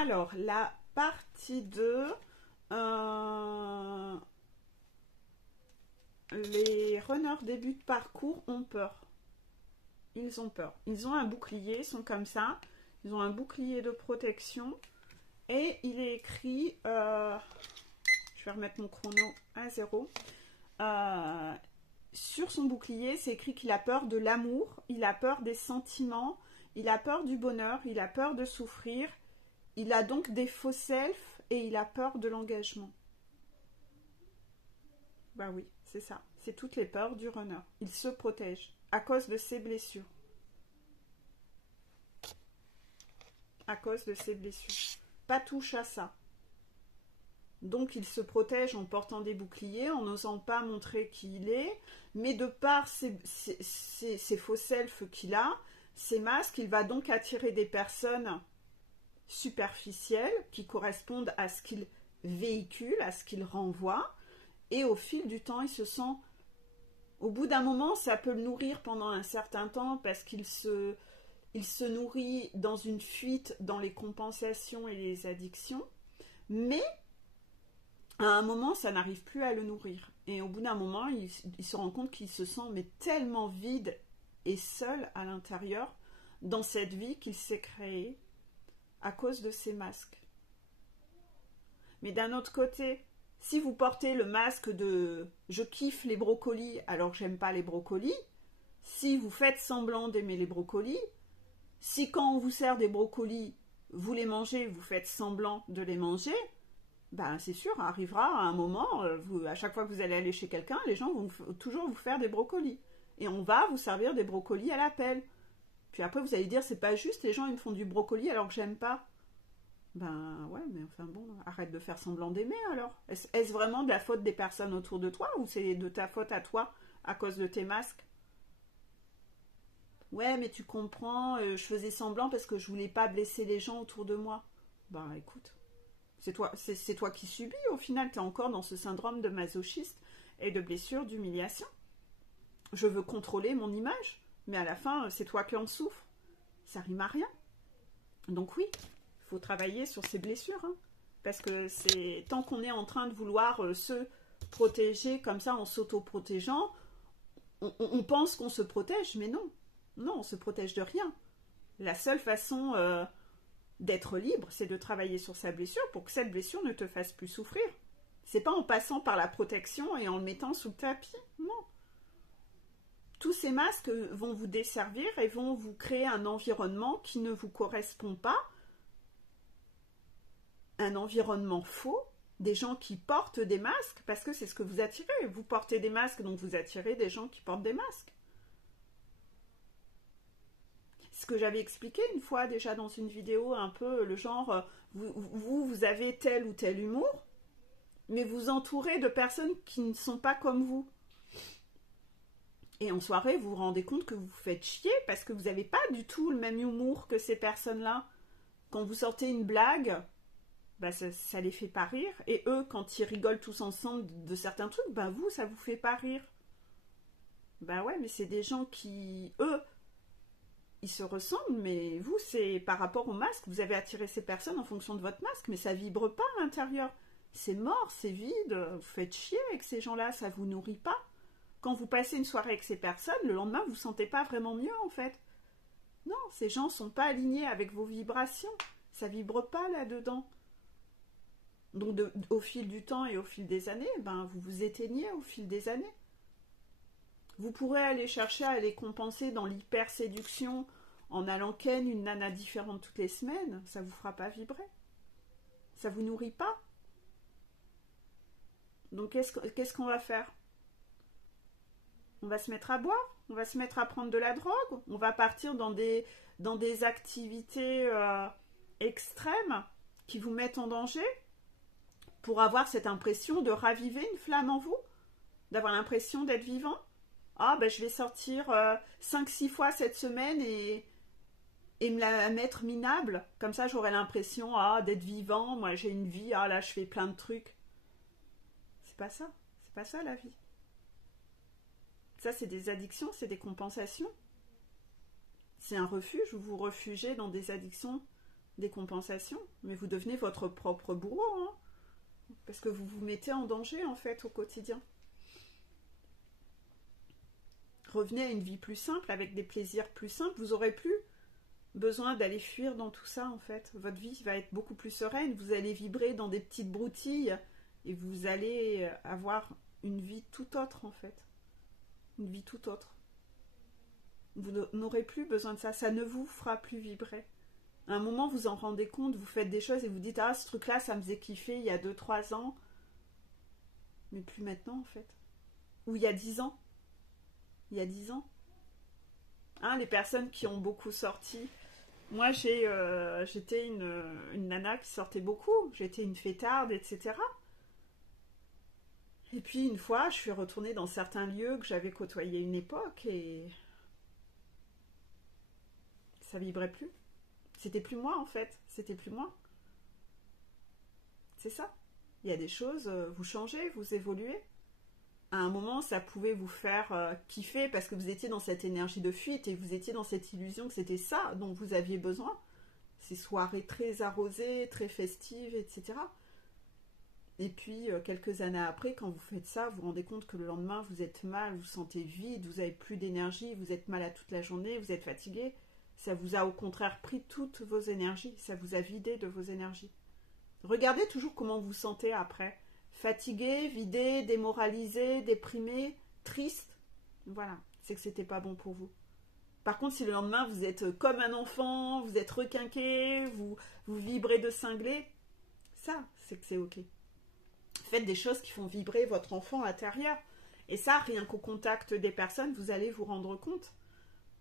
Alors, la partie 2, les runners début de parcours ont peur. Ils ont peur. Ils ont un bouclier, ils sont comme ça. Ils ont un bouclier de protection. Et il est écrit, je vais remettre mon chrono à 0. Sur son bouclier, c'est écrit qu'il a peur de l'amour, il a peur des sentiments, il a peur du bonheur, il a peur de souffrir. Il a donc des faux selfs et il a peur de l'engagement. Bah oui, c'est ça. C'est toutes les peurs du runner. Il se protège à cause de ses blessures. À cause de ses blessures. Pas touche à ça. Donc il se protège en portant des boucliers, en n'osant pas montrer qui il est, mais de par ces faux selfs qu'il a, ces masques, il va donc attirer des personnes superficielles qui correspondent à ce qu'il véhicule, à ce qu'il renvoie, et au fil du temps, il se sent... Au bout d'un moment, ça peut le nourrir pendant un certain temps parce qu'il se nourrit dans une fuite dans les compensations et les addictions, mais à un moment, ça n'arrive plus à le nourrir. Et au bout d'un moment, il se rend compte qu'il se sent mais tellement vide et seul à l'intérieur dans cette vie qu'il s'est créée à cause de ces masques. Mais d'un autre côté, si vous portez le masque de « je kiffe les brocolis alors que j'aime pas les brocolis », si vous faites semblant d'aimer les brocolis, si quand on vous sert des brocolis, vous les mangez, vous faites semblant de les manger, ben c'est sûr, arrivera à un moment, à chaque fois que vous allez aller chez quelqu'un, les gens vont toujours vous faire des brocolis. Et on va vous servir des brocolis à la pelle. Puis après, vous allez dire, c'est pas juste, les gens ils me font du brocoli alors que j'aime pas. Ben ouais, mais enfin bon, arrête de faire semblant d'aimer alors. Est-ce vraiment de la faute des personnes autour de toi ou c'est de ta faute à toi à cause de tes masques? Ouais, mais tu comprends, je faisais semblant parce que je voulais pas blesser les gens autour de moi. Ben écoute, c'est toi qui subis au final, tu es encore dans ce syndrome de masochiste et de blessure, d'humiliation. Je veux contrôler mon image, mais à la fin, c'est toi qui en souffres. Ça rime à rien. Donc oui, il faut travailler sur ces blessures, hein, parce que c'est tant qu'on est en train de vouloir se protéger comme ça en s'auto-protégeant, on pense qu'on se protège, mais non. Non, on se protège de rien. La seule façon d'être libre, c'est de travailler sur sa blessure pour que cette blessure ne te fasse plus souffrir. C'est pas en passant par la protection et en le mettant sous le tapis, non. Tous ces masques vont vous desservir et vont vous créer un environnement qui ne vous correspond pas, un environnement faux, des gens qui portent des masques, parce que c'est ce que vous attirez. Vous portez des masques, donc vous attirez des gens qui portent des masques. Ce que j'avais expliqué une fois déjà dans une vidéo, un peu le genre, vous avez tel ou tel humour, mais vous entourez de personnes qui ne sont pas comme vous. Et en soirée, vous vous rendez compte que vous vous faites chier parce que vous n'avez pas du tout le même humour que ces personnes-là. Quand vous sortez une blague, bah ça les fait pas rire. Et eux, quand ils rigolent tous ensemble de certains trucs, bah vous, ça vous fait pas rire. Bah ouais, mais c'est des gens qui, eux, ils se ressemblent, mais vous, c'est par rapport au masque. Vous avez attiré ces personnes en fonction de votre masque, mais ça vibre pas à l'intérieur. C'est mort, c'est vide, vous faites chier avec ces gens-là, ça vous nourrit pas. Quand vous passez une soirée avec ces personnes, le lendemain, vous ne vous sentez pas vraiment mieux, en fait. Non, ces gens ne sont pas alignés avec vos vibrations. Ça vibre pas là-dedans. Donc, au fil du temps et au fil des années, ben, vous vous éteignez au fil des années. Vous pourrez aller chercher à les compenser dans l'hyper-séduction en allant ken une nana différente toutes les semaines. Ça ne vous fera pas vibrer. Ça ne vous nourrit pas. Donc, qu'est-ce qu'on va faire ? On va se mettre à boire, on va se mettre à prendre de la drogue, on va partir dans des activités extrêmes qui vous mettent en danger pour avoir cette impression de raviver une flamme en vous, d'avoir l'impression d'être vivant. Ah, ben je vais sortir 5-6 fois cette semaine et me la mettre minable. Comme ça, j'aurai l'impression d'être vivant. Moi, j'ai une vie. Ah, là, je fais plein de trucs. C'est pas ça. C'est pas ça, la vie. Ça, c'est des addictions, c'est des compensations. C'est un refuge où vous refugez dans des addictions des compensations, mais vous devenez votre propre bourreau, hein, parce que vous vous mettez en danger, en fait, au quotidien. Revenez à une vie plus simple, avec des plaisirs plus simples, vous n'aurez plus besoin d'aller fuir dans tout ça, en fait. Votre vie va être beaucoup plus sereine, vous allez vibrer dans des petites broutilles, et vous allez avoir une vie tout autre, en fait. Une vie tout autre. Vous n'aurez plus besoin de ça, ça ne vous fera plus vibrer. À un moment, vous en rendez compte, vous faites des choses et vous dites « Ah, ce truc-là, ça me faisait kiffer il y a 2-3 ans. » Mais plus maintenant, en fait. Ou il y a 10 ans. Il y a 10 ans. Hein, les personnes qui ont beaucoup sorti. Moi, j'étais une nana qui sortait beaucoup. J'étais une fêtarde, etc. Et puis, une fois, je suis retournée dans certains lieux que j'avais côtoyés une époque et ça vibrait plus. C'était plus moi, en fait. C'était plus moi. C'est ça. Il y a des choses, vous changez, vous évoluez. À un moment, ça pouvait vous faire kiffer parce que vous étiez dans cette énergie de fuite et vous étiez dans cette illusion que c'était ça dont vous aviez besoin. Ces soirées très arrosées, très festives, etc. Et puis, quelques années après, quand vous faites ça, vous vous rendez compte que le lendemain, vous êtes mal, vous vous sentez vide, vous n'avez plus d'énergie, vous êtes mal à toute la journée, vous êtes fatigué. Ça vous a au contraire pris toutes vos énergies, ça vous a vidé de vos énergies. Regardez toujours comment vous vous sentez après. Fatigué, vidé, démoralisé, déprimé, triste. Voilà, c'est que c'était pas bon pour vous. Par contre, si le lendemain vous êtes comme un enfant, vous êtes requinqué, vous vibrez de cinglé, ça, c'est que c'est ok. Faites des choses qui font vibrer votre enfant intérieur. Et ça, rien qu'au contact des personnes, vous allez vous rendre compte.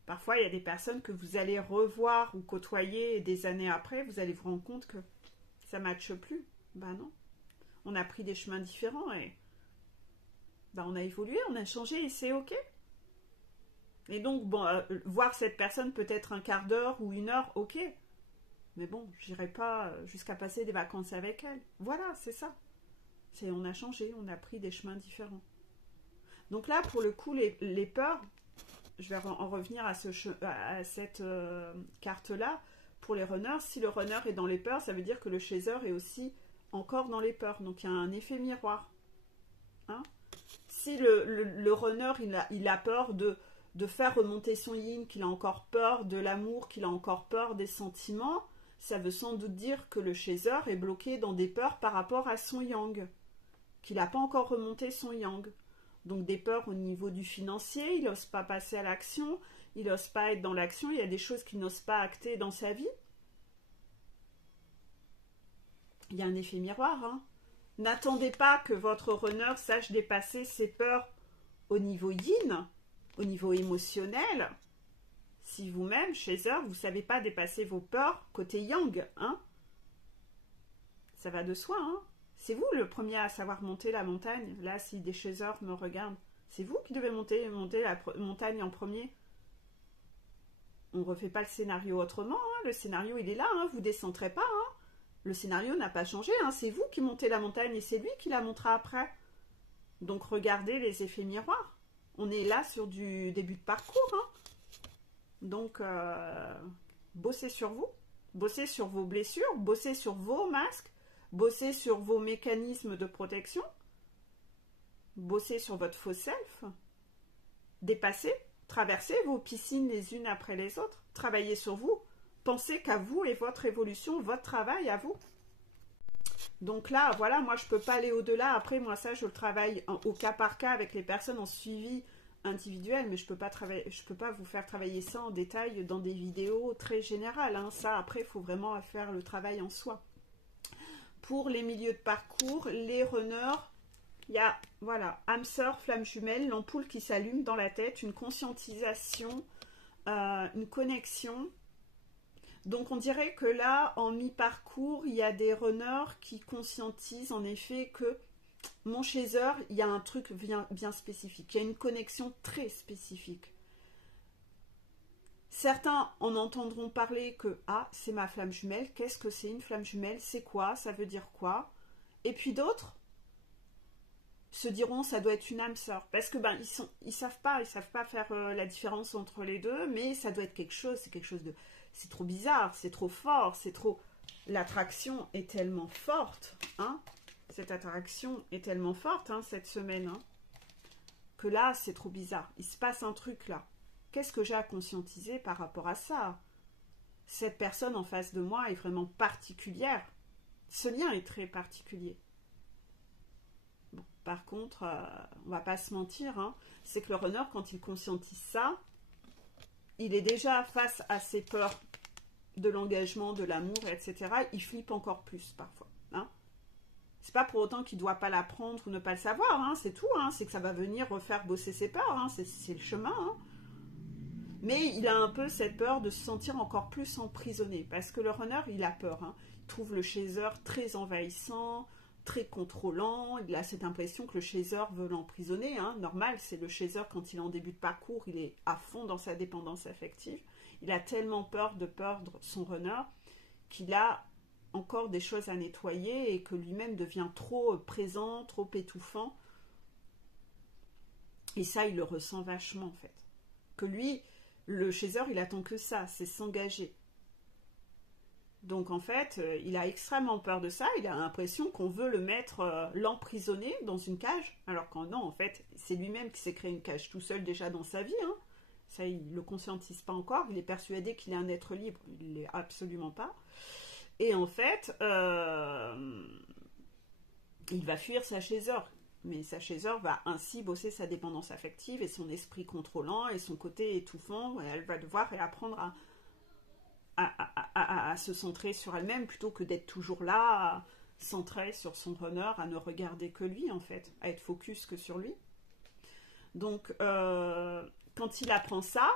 Parfois, il y a des personnes que vous allez revoir ou côtoyer des années après, vous allez vous rendre compte que ça ne matche plus. Ben non. On a pris des chemins différents et ben on a évolué, on a changé et c'est ok. Et donc, bon, voir cette personne peut-être un quart d'heure ou une heure, ok. Mais bon, j'irai pas jusqu'à passer des vacances avec elle. Voilà, c'est ça. On a changé, on a pris des chemins différents. Donc là, pour le coup, les peurs, je vais en revenir à cette carte-là. Pour les runners, si le runner est dans les peurs, ça veut dire que le chaser est aussi encore dans les peurs. Donc il y a un effet miroir. Hein, si le runner, il a peur de faire remonter son yin, qu'il a encore peur de l'amour, qu'il a encore peur des sentiments, ça veut sans doute dire que le chaser est bloqué dans des peurs par rapport à son yang, qu'il n'a pas encore remonté son yang. Donc des peurs au niveau du financier, il n'ose pas passer à l'action, il n'ose pas être dans l'action, il y a des choses qu'il n'ose pas acter dans sa vie. Il y a un effet miroir. Hein. N'attendez pas que votre runner sache dépasser ses peurs au niveau yin, au niveau émotionnel. Si vous-même, chaser, vous ne savez pas dépasser vos peurs côté yang, hein, ça va de soi, hein. C'est vous le premier à savoir monter la montagne. Là, si des chasers me regardent, c'est vous qui devez monter la montagne en premier. On ne refait pas le scénario autrement. Hein. Le scénario, il est là. Hein. Vous ne descendrez pas. Hein. Le scénario n'a pas changé. Hein. C'est vous qui montez la montagne et c'est lui qui la montera après. Donc, regardez les effets miroirs. On est là sur du début de parcours. Hein. Donc, bossez sur vous. Bossez sur vos blessures. Bossez sur vos masques. Bossez sur vos mécanismes de protection. Bossez sur votre faux self. Dépassez, traversez vos piscines les unes après les autres. Travaillez sur vous. Pensez qu'à vous et votre évolution, votre travail à vous. Donc là, voilà, moi je ne peux pas aller au-delà. Après, moi ça, je le travaille au cas par cas avec les personnes en suivi individuel, mais je peux pas vous faire travailler ça en détail dans des vidéos très générales. Hein. Ça, après, il faut vraiment faire le travail en soi. Pour les milieux de parcours, les runners, il y a, voilà, âme sœur, flamme jumelle, l'ampoule qui s'allume dans la tête, une conscientisation, une connexion. Donc, on dirait que là, en mi-parcours, il y a des runners qui conscientisent en effet que mon chaser, il y a un truc bien spécifique, il y a une connexion très spécifique. Certains en entendront parler que « Ah, c'est ma flamme jumelle. Qu'est-ce que c'est une flamme jumelle? C'est quoi? Ça veut dire quoi ?» Et puis d'autres se diront « Ça doit être une âme sœur. » Parce que ils savent pas faire la différence entre les deux, mais ça doit être quelque chose, c'est trop bizarre, c'est trop fort, c'est trop... l'attraction est tellement forte, hein, cette attraction est tellement forte, hein, cette semaine, hein, que là, c'est trop bizarre. Il se passe un truc là. Qu'est-ce que j'ai à conscientiser par rapport à ça? Cette personne en face de moi est vraiment particulière. Ce lien est très particulier. Bon, par contre, on va pas se mentir, hein, c'est que le runner, quand il conscientise ça, il est déjà face à ses peurs de l'engagement, de l'amour, etc. Il flippe encore plus parfois. Hein. C'est pas pour autant qu'il ne doit pas l'apprendre ou ne pas le savoir, hein, c'est tout. Hein, c'est que ça va venir refaire bosser ses peurs, hein, c'est le chemin. Hein. Mais il a un peu cette peur de se sentir encore plus emprisonné. Parce que le runner, il a peur. Hein. Il trouve le chaser très envahissant, très contrôlant. Il a cette impression que le chaser veut l'emprisonner. Hein. Normal, c'est le chaser quand il est en début de parcours, il est à fond dans sa dépendance affective. Il a tellement peur de perdre son runner qu'il a encore des choses à nettoyer et que lui-même devient trop présent, trop étouffant. Et ça, il le ressent vachement en fait. Que lui, le chaser, il attend que ça, c'est s'engager. Donc en fait, il a extrêmement peur de ça, il a l'impression qu'on veut le mettre, l'emprisonner dans une cage, alors qu'en non, en fait, c'est lui-même qui s'est créé une cage tout seul déjà dans sa vie, hein. Ça, il ne le conscientise pas encore, il est persuadé qu'il est un être libre, il ne l'est absolument pas. Et en fait, il va fuir sa chaser, mais sa chaser va ainsi bosser sa dépendance affective et son esprit contrôlant et son côté étouffant, et elle va devoir réapprendre à se centrer sur elle-même plutôt que d'être toujours là, centrée sur son runner, à ne regarder que lui en fait, à être focus que sur lui. Donc, quand il apprend ça,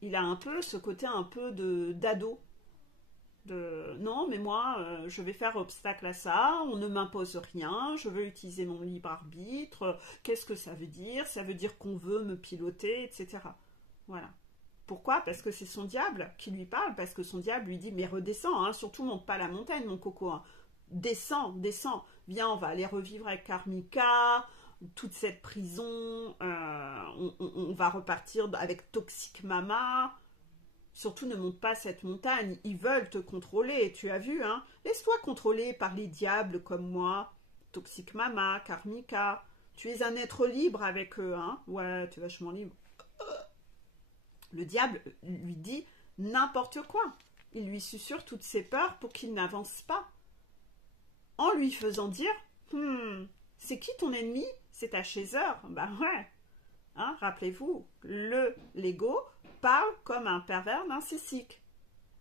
il a un peu ce côté un peu d'ado. Non, mais moi, je vais faire obstacle à ça, on ne m'impose rien, je veux utiliser mon libre arbitre, qu'est-ce que ça veut dire? Ça veut dire qu'on veut me piloter, etc. Voilà. Pourquoi? Parce que c'est son diable qui lui parle, parce que son diable lui dit, mais redescends, hein, surtout monte pas la montagne, mon coco, hein. Descends, descends, viens, on va aller revivre avec Karmika, toute cette prison, on va repartir avec Toxic Mama. Surtout ne monte pas cette montagne, ils veulent te contrôler, tu as vu, hein. Laisse-toi contrôler par les diables comme moi, Toxic Mama, Karmika. Tu es un être libre avec eux, hein. Ouais, tu es vachement libre. Le diable lui dit n'importe quoi. Il lui susurre toutes ses peurs pour qu'il n'avance pas. En lui faisant dire c'est qui ton ennemi? C'est ta chaser. Bah ouais. Hein, rappelez-vous, l'ego parle comme un pervers narcissique.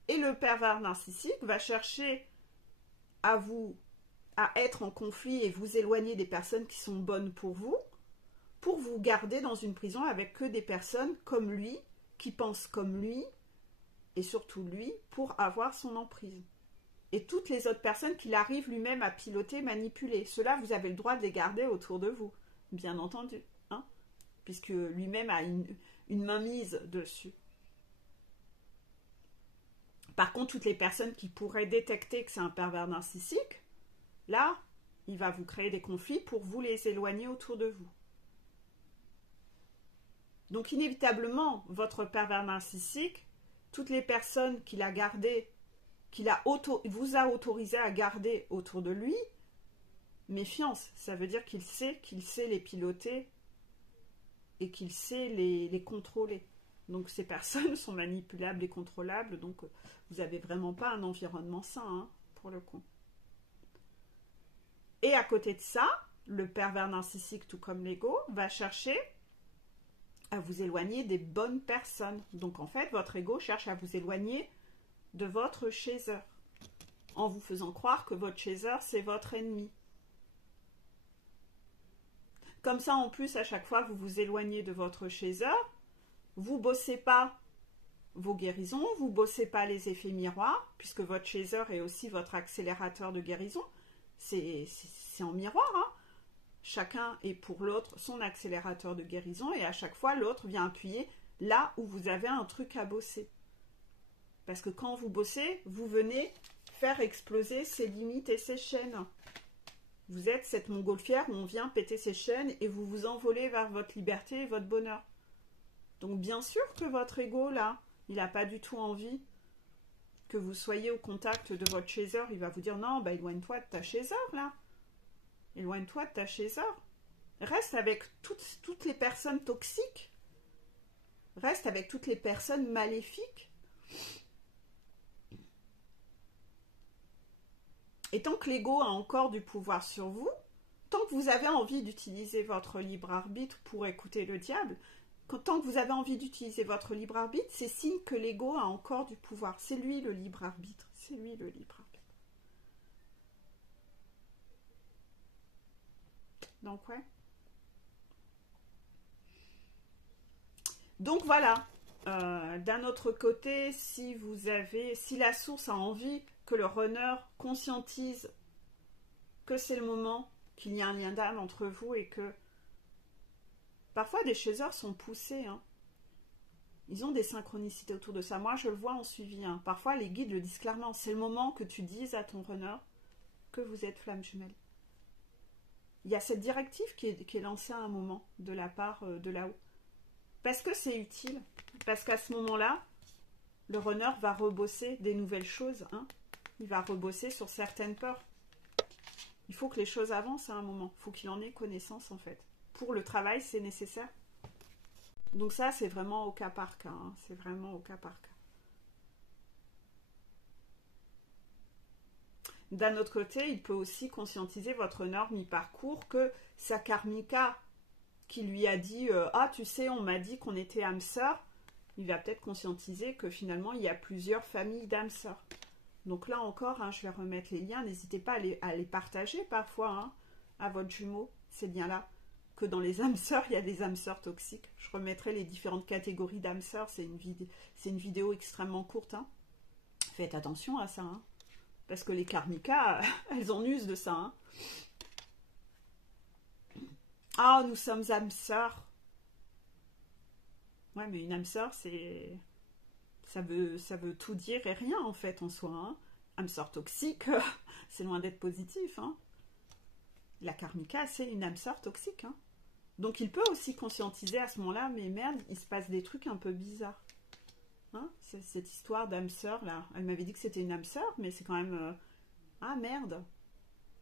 Et le pervers narcissique va chercher à être en conflit et vous éloigner des personnes qui sont bonnes pour vous garder dans une prison avec que des personnes comme lui, qui pensent comme lui, et surtout lui, pour avoir son emprise. Et toutes les autres personnes qu'il arrive lui-même à piloter, manipuler. Ceux-là, vous avez le droit de les garder autour de vous, bien entendu. Hein, puisque lui-même a une mainmise dessus. Par contre, toutes les personnes qui pourraient détecter que c'est un pervers narcissique, là, il va vous créer des conflits pour vous les éloigner autour de vous. Donc, inévitablement, votre pervers narcissique, toutes les personnes qu'il a gardées, vous a autorisé à garder autour de lui, méfiance, ça veut dire qu'il sait les piloter et qu'il sait les contrôler. Donc ces personnes sont manipulables et contrôlables, donc vous n'avez vraiment pas un environnement sain, hein, pour le coup. Et à côté de ça, le pervers narcissique, tout comme l'ego, va chercher à vous éloigner des bonnes personnes. Donc en fait, votre ego cherche à vous éloigner de votre chaser, en vous faisant croire que votre chaser, c'est votre ennemi. Comme ça, en plus, à chaque fois que vous vous éloignez de votre chaser, vous ne bossez pas vos guérisons, vous ne bossez pas les effets miroirs, puisque votre chaser est aussi votre accélérateur de guérison. C'est en miroir, hein. Chacun est pour l'autre son accélérateur de guérison, et à chaque fois, l'autre vient appuyer là où vous avez un truc à bosser. Parce que quand vous bossez, vous venez faire exploser ses limites et ses chaînes. Vous êtes cette montgolfière où on vient péter ses chaînes et vous vous envolez vers votre liberté et votre bonheur. Donc bien sûr que votre ego, là, il n'a pas du tout envie que vous soyez au contact de votre chaser, il va vous dire non, bah éloigne-toi de ta chaser là. Éloigne-toi de ta chaser. Reste avec toutes les personnes toxiques. Reste avec toutes les personnes maléfiques. Et tant que l'ego a encore du pouvoir sur vous, tant que vous avez envie d'utiliser votre libre arbitre pour écouter le diable, tant que vous avez envie d'utiliser votre libre arbitre, c'est signe que l'ego a encore du pouvoir. C'est lui le libre arbitre. C'est lui le libre arbitre. Donc ouais. Donc voilà. D'un autre côté, si la source a envie que le runner conscientise que c'est le moment, qu'il y a un lien d'âme entre vous et que parfois des chasers sont poussés. Hein. Ils ont des synchronicités autour de ça. Moi, je le vois en suivi. Hein. Parfois, les guides le disent clairement. C'est le moment que tu dises à ton runner que vous êtes flamme jumelle. Il y a cette directive qui est lancée à un moment de la part de là-haut. Parce que c'est utile. Parce qu'à ce moment-là, le runner va rebosser des nouvelles choses. Hein. Il va rebosser sur certaines peurs. Il faut que les choses avancent à un moment. Il faut qu'il en ait connaissance, en fait. Pour le travail, c'est nécessaire. Donc ça, c'est vraiment au cas par cas. Hein. C'est vraiment au cas par cas. D'un autre côté, il peut aussi conscientiser votre runner mi-parcours que sa karmika qui lui a dit « Ah, tu sais, on m'a dit qu'on était âmes sœurs », il va peut-être conscientiser que finalement, il y a plusieurs familles d'âmes sœurs. Donc là encore, hein, je vais remettre les liens. N'hésitez pas à les partager parfois hein, à votre jumeau, ces liens-là. Que dans les âmes sœurs, il y a des âmes sœurs toxiques. Je remettrai les différentes catégories d'âmes sœurs. C'est une vidéo extrêmement courte. Hein. Faites attention à ça. Hein, parce que les karmikas, elles en usent de ça. Hein. Ah, nous sommes âmes sœurs. Ouais, mais une âme sœur, ça veut tout dire et rien en fait en soi. Hein. Âme sœur toxique, c'est loin d'être positif. Hein. La karmika, c'est une âme sœur toxique. Hein. Donc il peut aussi conscientiser à ce moment-là, mais merde, il se passe des trucs un peu bizarres. Hein. Cette histoire d'âme sœur là, elle m'avait dit que c'était une âme sœur, mais c'est quand même... Ah merde.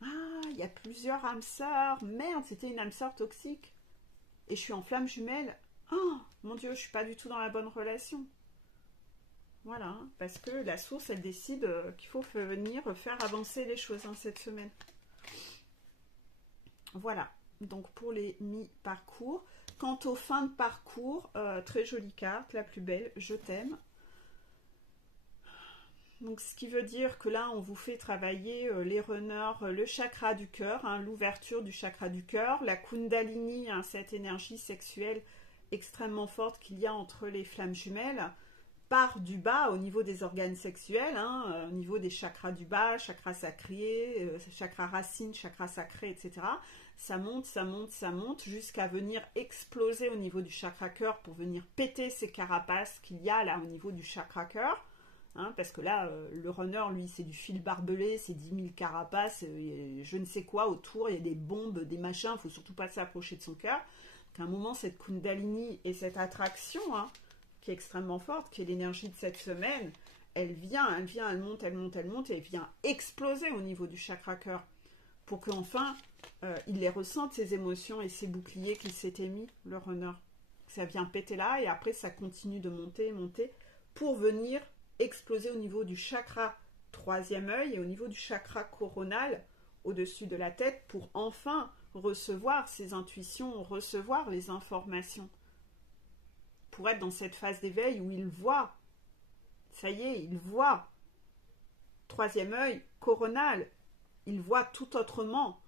Ah, il y a plusieurs âmes sœurs. Merde, c'était une âme sœur toxique. Et je suis en flamme jumelle. Oh, mon Dieu, je suis pas du tout dans la bonne relation. Voilà, hein, parce que la source, elle décide qu'il faut venir faire avancer les choses hein, cette semaine. Voilà, donc pour les mi-parcours. Quant aux fins de parcours, très jolie carte, la plus belle, je t'aime. Donc ce qui veut dire que là, on vous fait travailler les runners, le chakra du cœur, hein, l'ouverture du chakra du cœur, la kundalini, hein, cette énergie sexuelle extrêmement forte qu'il y a entre les flammes jumelles, part du bas au niveau des organes sexuels, hein, au niveau des chakras du bas, chakra sacré, chakra racine, chakra sacré, etc. Ça monte, ça monte, ça monte, jusqu'à venir exploser au niveau du chakra cœur pour venir péter ces carapaces qu'il y a là au niveau du chakra cœur. Hein, parce que là, le runner, lui, c'est du fil barbelé, c'est 10 000 carapaces, je ne sais quoi autour, il y a des bombes, des machins, il ne faut surtout pas s'approcher de son cœur. Qu'à un moment, cette kundalini et cette attraction, hein, qui est extrêmement forte, qui est l'énergie de cette semaine, elle vient, elle monte, elle monte, elle monte, et elle vient exploser au niveau du chakra cœur, pour qu'enfin, il les ressente, ces émotions et ces boucliers qu'il s'était mis, le runner. Ça vient péter là, et après, ça continue de monter, monter, pour venir exploser au niveau du chakra troisième œil et au niveau du chakra coronal au-dessus de la tête pour enfin recevoir ses intuitions, recevoir les informations. Pour être dans cette phase d'éveil où il voit, ça y est, il voit. Troisième œil, coronal, il voit tout autrement.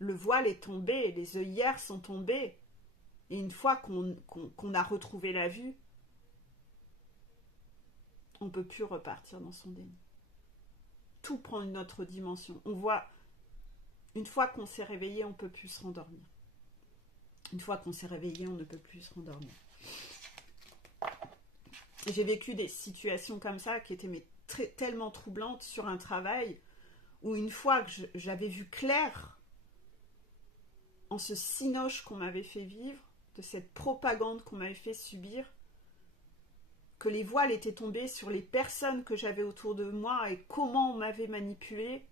Le voile est tombé, les œillères sont tombées. Et une fois qu'on a retrouvé la vue, on ne peut plus repartir dans son déni. Tout prend une autre dimension. On voit, une fois qu'on s'est réveillé, on ne peut plus se rendormir. Une fois qu'on s'est réveillé, on ne peut plus se rendormir. J'ai vécu des situations comme ça qui étaient tellement troublantes sur un travail où une fois que j'avais vu clair en ce cinoche qu'on m'avait fait vivre, de cette propagande qu'on m'avait fait subir, que les voiles étaient tombés sur les personnes que j'avais autour de moi et comment on m'avait manipulée.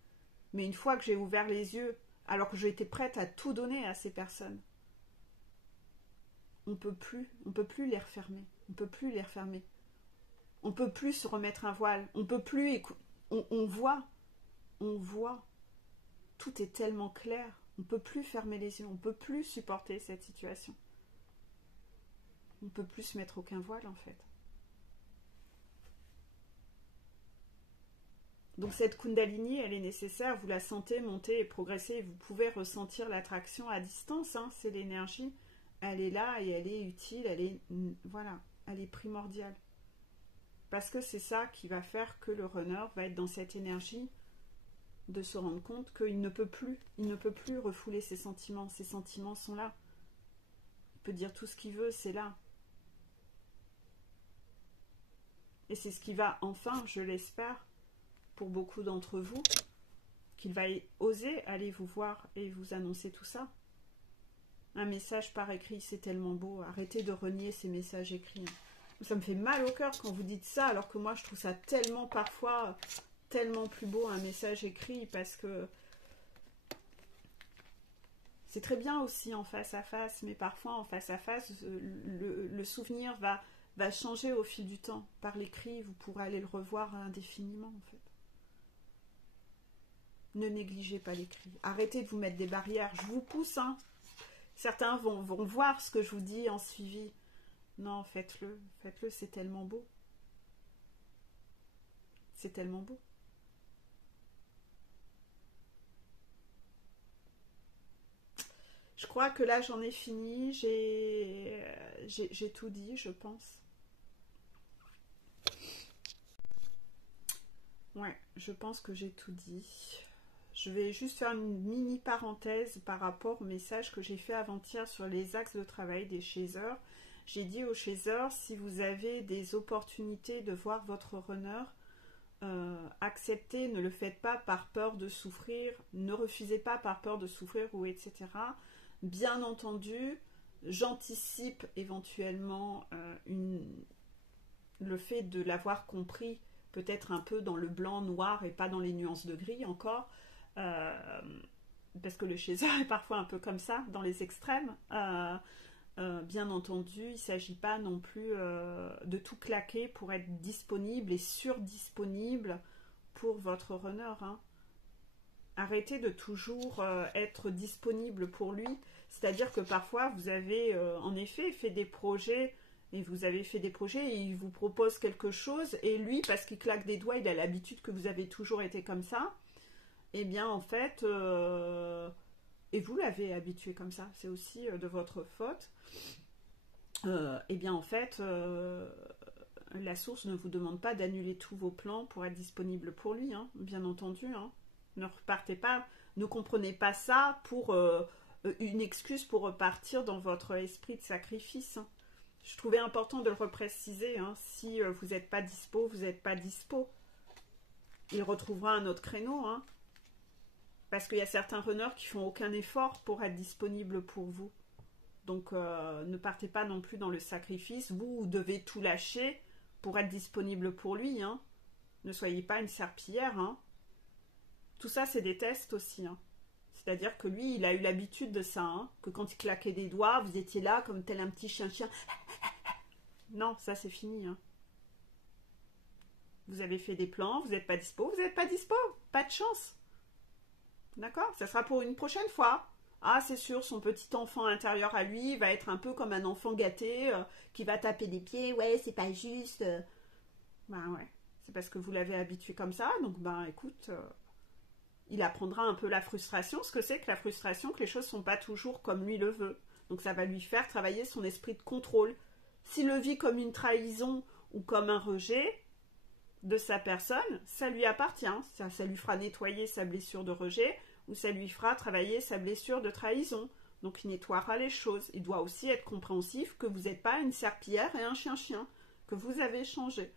Mais une fois que j'ai ouvert les yeux, alors que j'étais prête à tout donner à ces personnes, on peut plus les refermer. On peut plus les refermer. On peut plus se remettre un voile. On peut plus on voit. Tout est tellement clair. On peut plus fermer les yeux. On peut plus supporter cette situation. On peut plus se mettre aucun voile en fait. Donc cette Kundalini, elle est nécessaire, vous la sentez monter et progresser, vous pouvez ressentir l'attraction à distance, hein, c'est l'énergie, elle est là et elle est utile, voilà, elle est primordiale. Parce que c'est ça qui va faire que le runner va être dans cette énergie de se rendre compte qu'il ne peut plus, refouler ses sentiments sont là. Il peut dire tout ce qu'il veut, c'est là. Et c'est ce qui va enfin, je l'espère, pour beaucoup d'entre vous, qu'il va oser aller vous voir et vous annoncer tout ça. Un message par écrit, c'est tellement beau. Arrêtez de renier ces messages écrits. Ça me fait mal au cœur quand vous dites ça, alors que moi je trouve ça tellement parfois, tellement plus beau un message écrit, parce que c'est très bien aussi en face à face, mais parfois en face à face, le souvenir va changer au fil du temps. Par l'écrit, vous pourrez aller le revoir indéfiniment en fait. Ne négligez pas l'écrit. Arrêtez de vous mettre des barrières. Je vous pousse, hein. Certains vont voir ce que je vous dis en suivi. Non, faites-le. Faites-le, c'est tellement beau. C'est tellement beau. Je crois que là, j'en ai fini. J'ai tout dit, je pense. Ouais, je pense que j'ai tout dit. Je vais juste faire une mini parenthèse par rapport au message que j'ai fait avant-hier sur les axes de travail des chasers. J'ai dit aux chasers, si vous avez des opportunités de voir votre runner, acceptez, ne le faites pas par peur de souffrir, ne refusez pas par peur de souffrir ou etc. Bien entendu, j'anticipe éventuellement le fait de l'avoir compris peut-être un peu dans le blanc, noir et pas dans les nuances de gris encore. Parce que le chaser est parfois un peu comme ça, dans les extrêmes. Bien entendu, il ne s'agit pas non plus de tout claquer pour être disponible et surdisponible pour votre runner. Hein. Arrêtez de toujours être disponible pour lui. C'est-à-dire que parfois, vous avez en effet fait des projets, et il vous propose quelque chose, et lui, parce qu'il claque des doigts, il a l'habitude que vous avez toujours été comme ça. Eh bien, en fait, et vous l'avez habitué comme ça, c'est aussi de votre faute. Eh bien, en fait, la source ne vous demande pas d'annuler tous vos plans pour être disponible pour lui, hein, bien entendu. Hein. Ne repartez pas, ne comprenez pas ça pour une excuse pour repartir dans votre esprit de sacrifice. Hein. Je trouvais important de le repréciser. Hein. Si vous n'êtes pas dispo, vous n'êtes pas dispo. Il retrouvera un autre créneau, hein. Parce qu'il y a certains runners qui font aucun effort pour être disponibles pour vous. Donc, ne partez pas non plus dans le sacrifice. Vous devez tout lâcher pour être disponible pour lui. Hein. Ne soyez pas une serpillière. Hein. Tout ça, c'est des tests aussi. Hein. C'est-à-dire que lui, il a eu l'habitude de ça. Hein. Que quand il claquait des doigts, vous étiez là comme tel un petit chien-chien. Non, ça, c'est fini. Hein. Vous avez fait des plans, vous n'êtes pas dispo, vous n'êtes pas dispo. Pas de chance. D'accord? Ça sera pour une prochaine fois. Ah, c'est sûr, son petit enfant intérieur à lui va être un peu comme un enfant gâté qui va taper des pieds. Ouais, c'est pas juste. Ben ouais, c'est parce que vous l'avez habitué comme ça. Donc, ben écoute, il apprendra un peu la frustration. Ce que c'est que la frustration, que les choses ne sont pas toujours comme lui le veut. Donc, ça va lui faire travailler son esprit de contrôle. S'il le vit comme une trahison ou comme un rejet de sa personne, ça lui appartient. Ça lui fera nettoyer sa blessure de rejet ou ça lui fera travailler sa blessure de trahison. Donc il nettoiera les choses. Il doit aussi être compréhensif que vous n'êtes pas une serpillière et un chien-chien, que vous avez changé.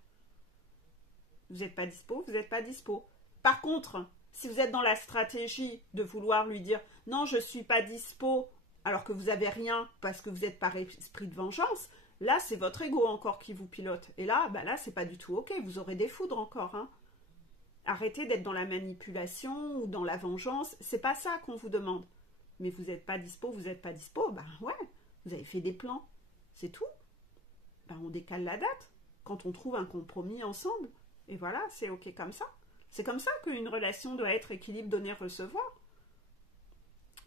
Vous n'êtes pas dispo, vous n'êtes pas dispo. Par contre, si vous êtes dans la stratégie de vouloir lui dire « Non, je ne suis pas dispo », alors que vous n'avez rien parce que vous êtes par esprit de vengeance, Là, c'est votre ego encore qui vous pilote. Et là, bah là, c'est pas du tout ok. Vous aurez des foudres encore. Hein. Arrêtez d'être dans la manipulation ou dans la vengeance. C'est pas ça qu'on vous demande. Mais vous n'êtes pas dispo, vous n'êtes pas dispo. Ben ouais, vous avez fait des plans. C'est tout. Ben on décale la date. Quand on trouve un compromis ensemble. Et voilà, c'est ok comme ça. C'est comme ça qu'une relation doit être équilibre donner-recevoir.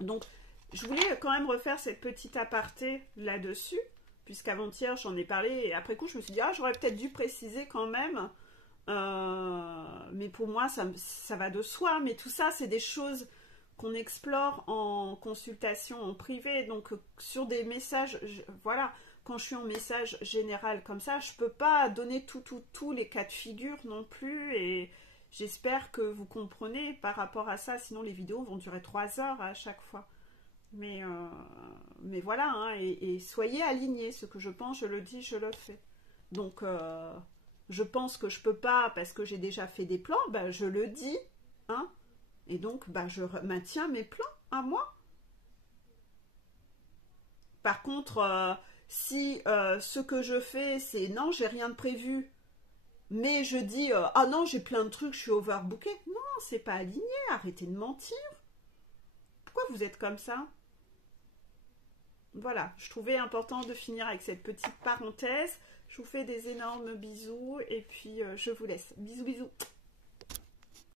Donc, je voulais quand même refaire cette petite aparté là-dessus, puisqu'avant-hier, j'en ai parlé, et après coup, je me suis dit, ah, j'aurais peut-être dû préciser quand même, mais pour moi, ça va de soi, mais tout ça, c'est des choses qu'on explore en consultation, en privé, donc sur des messages, voilà, quand je suis en message général comme ça, je ne peux pas donner tous les cas de figure non plus, et j'espère que vous comprenez par rapport à ça, sinon les vidéos vont durer 3 heures à chaque fois. Mais voilà, hein, et soyez alignés, ce que je pense, je le dis, je le fais. Donc, je pense que je peux pas, parce que j'ai déjà fait des plans, ben, je le dis, hein, et donc, ben, je maintiens mes plans à moi. Par contre, si ce que je fais, c'est non, j'ai rien de prévu, mais je dis ah non, j'ai plein de trucs, je suis overbooké. Non, c'est pas aligné, arrêtez de mentir. Pourquoi vous êtes comme ça? Voilà, je trouvais important de finir avec cette petite parenthèse. Je vous fais des énormes bisous et puis je vous laisse. Bisous, bisous.